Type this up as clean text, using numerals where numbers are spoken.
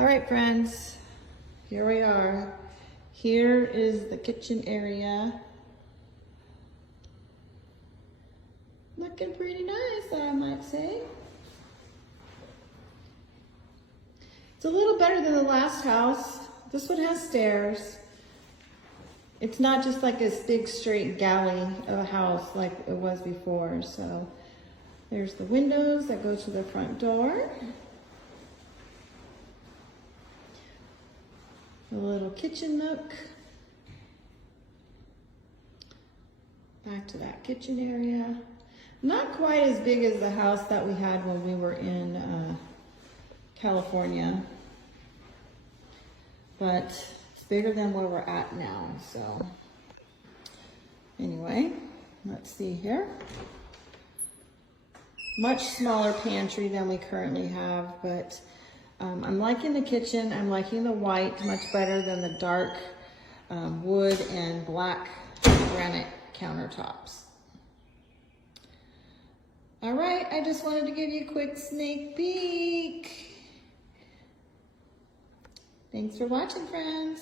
All right, friends, here we are. Here is the kitchen area. Looking pretty nice, I might say. It's a little better than the last house. This one has stairs. It's not just like this big straight galley of a house like it was before. So there's the windows that go to the front door. A little kitchen nook. Back to that kitchen area. Not quite as big as the house that we had when we were in California, but it's bigger than where we're at now. So anyway, let's see here. Much smaller pantry than we currently have, but I'm liking the kitchen. I'm liking the white much better than the dark wood and black granite countertops. All right, I just wanted to give you a quick sneak peek. Thanks for watching, friends.